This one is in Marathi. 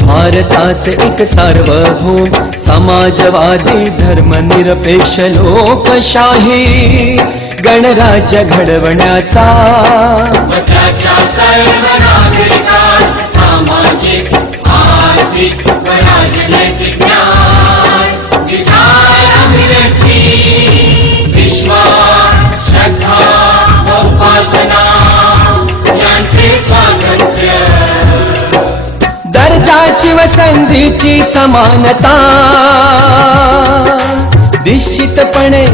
भारताचे एक सार्वभौम समाजवादी धर्मनिरपेक्ष लोकशाही गणराज्य घडवण्याचा व त्याच्या सर्व नागरिकास सामाजिक आर्थिक व राजनैतिक ज्ञान विचार अभिव्यक्ती विश्वास श्रद्धा व उपासना यांचे स्वातंत्र्य दर्जाची व संधीची समानता निश्चितपणे